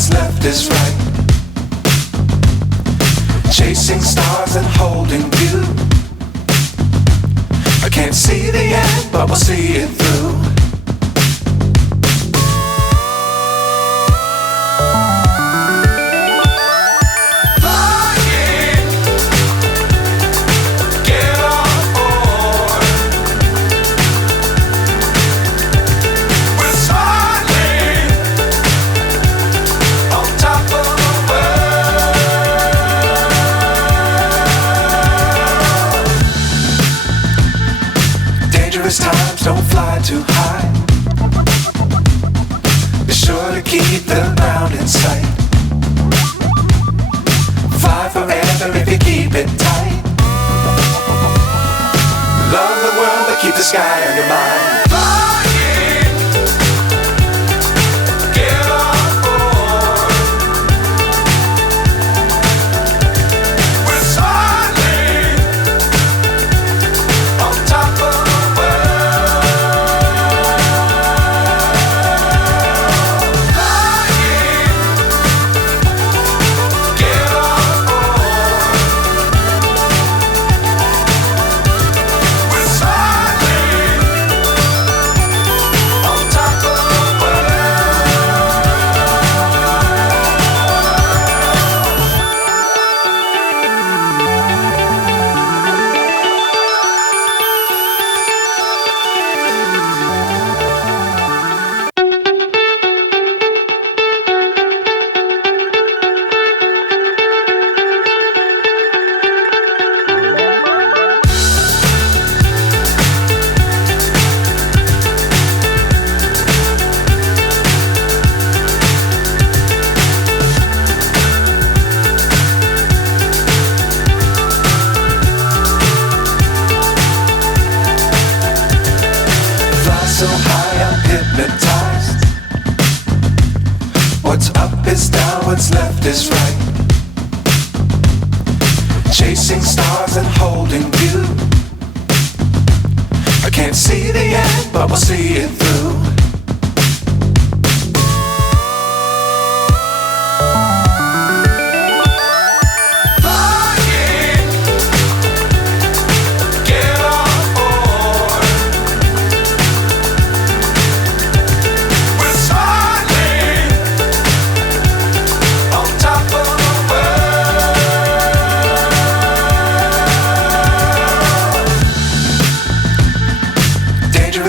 what's left is right. Chasing stars and holding you. I can't see the end, but we'll see it through. Times don't fly too high. Be sure to keep the ground in sight. Fly forever if you keep it tight. Love the world but keep the sky on your mind. So high I'm hypnotized. What's up is down, what's left is right. Chasing stars and holding you. I can't see the end, but we'll see it through.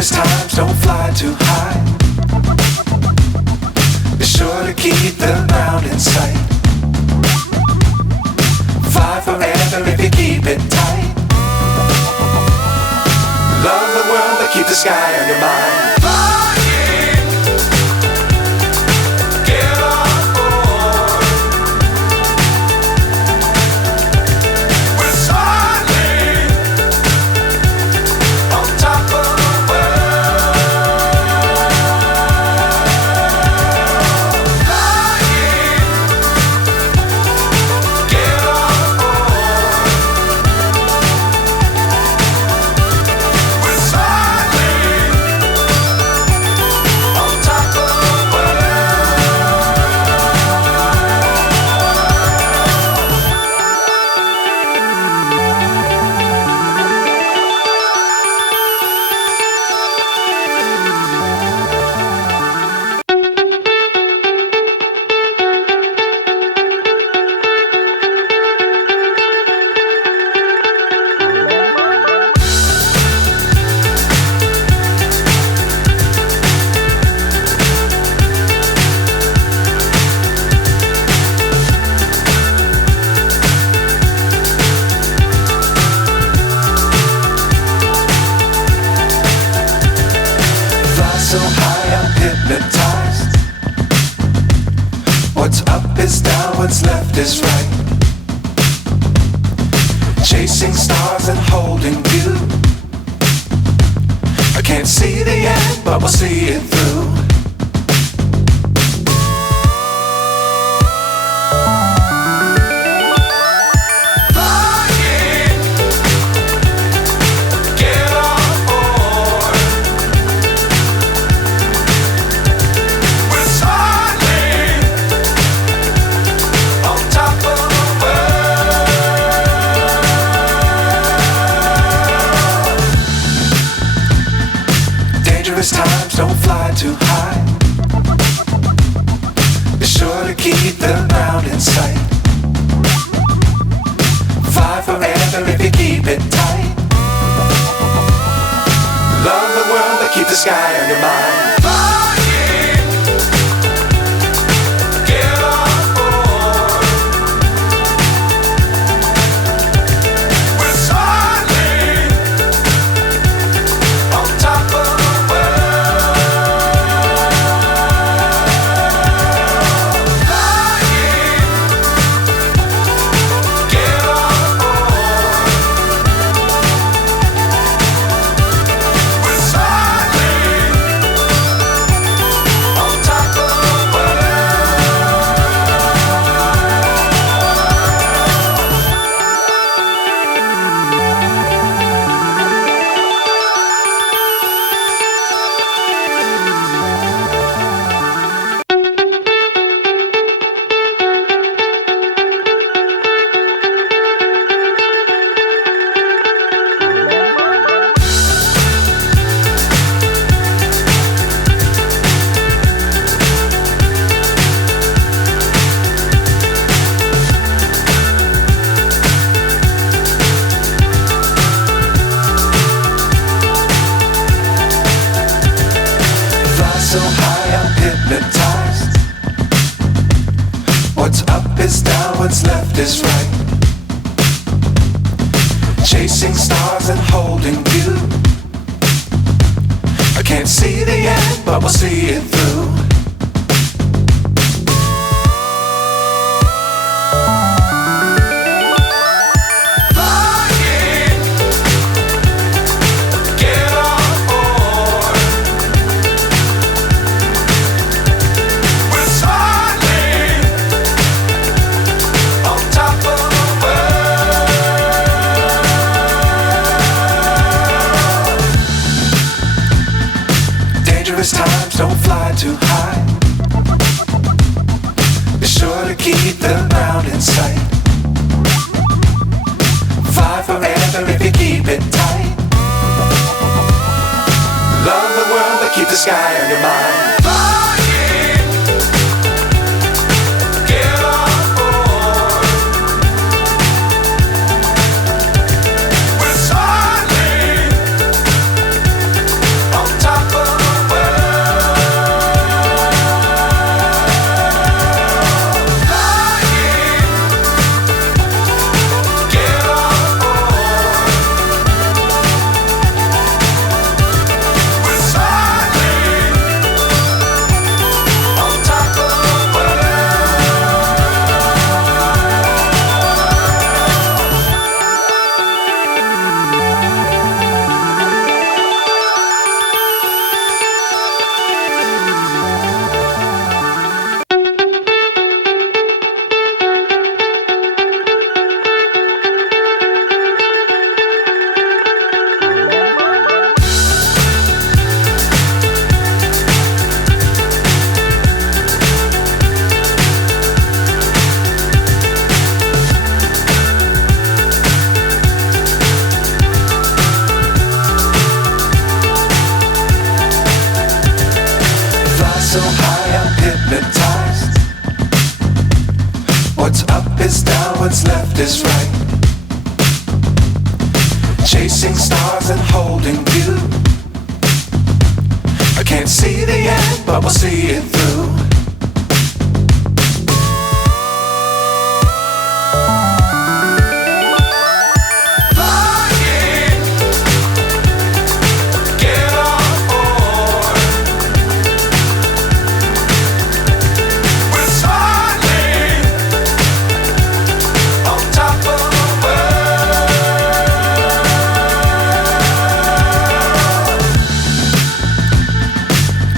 Times don't fly too high. Be sure to keep the ground in sight. Fly forever if you keep it tight. Love the world but keep the sky on your mind. So high I'm hypnotized. What's up is down, what's left is right. Chasing stars and holding you. I can't see the end, but we'll see it through. fly too high. Be sure to keep the ground in sight. Fly forever if you keep it tight. Love the world but keep the sky on your mind. So high I'm hypnotized. What's up is down, what's left is right. Chasing stars and holding you. I can't see the end, but we'll see it through. Dangerous times, don't fly too high. Be sure to keep the ground in sight. Fly forever if you keep it tight. Love the world but keep the sky on your mind. So high I'm hypnotized. What's up is down, what's left is right. Chasing stars and holding you. I can't see the end, but we'll see it through.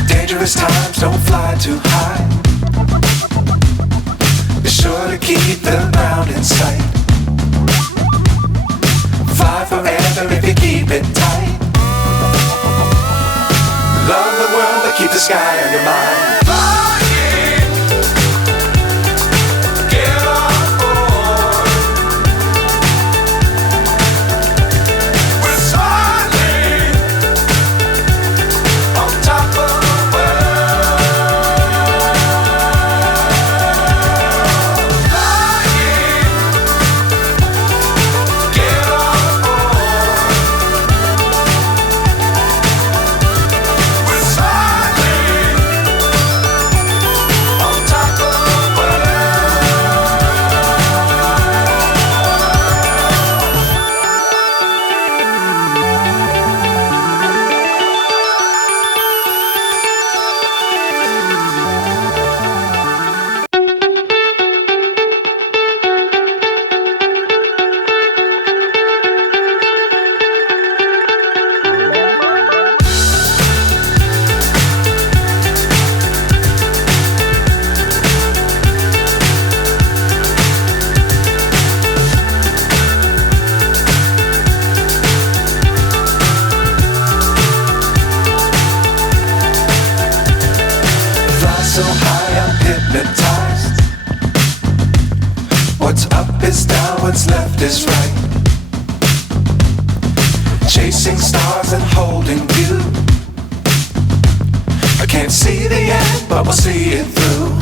Dangerous times, don't fly too high. Be sure to keep the ground in sight. Fly forever if you keep it tight. Love the world but keep the sky on your mind. We're soaring on top of the world. so high I'm hypnotized. What's up is down, what's left is right. Chasing stars and holding you. I can't see the end, but we'll see it through.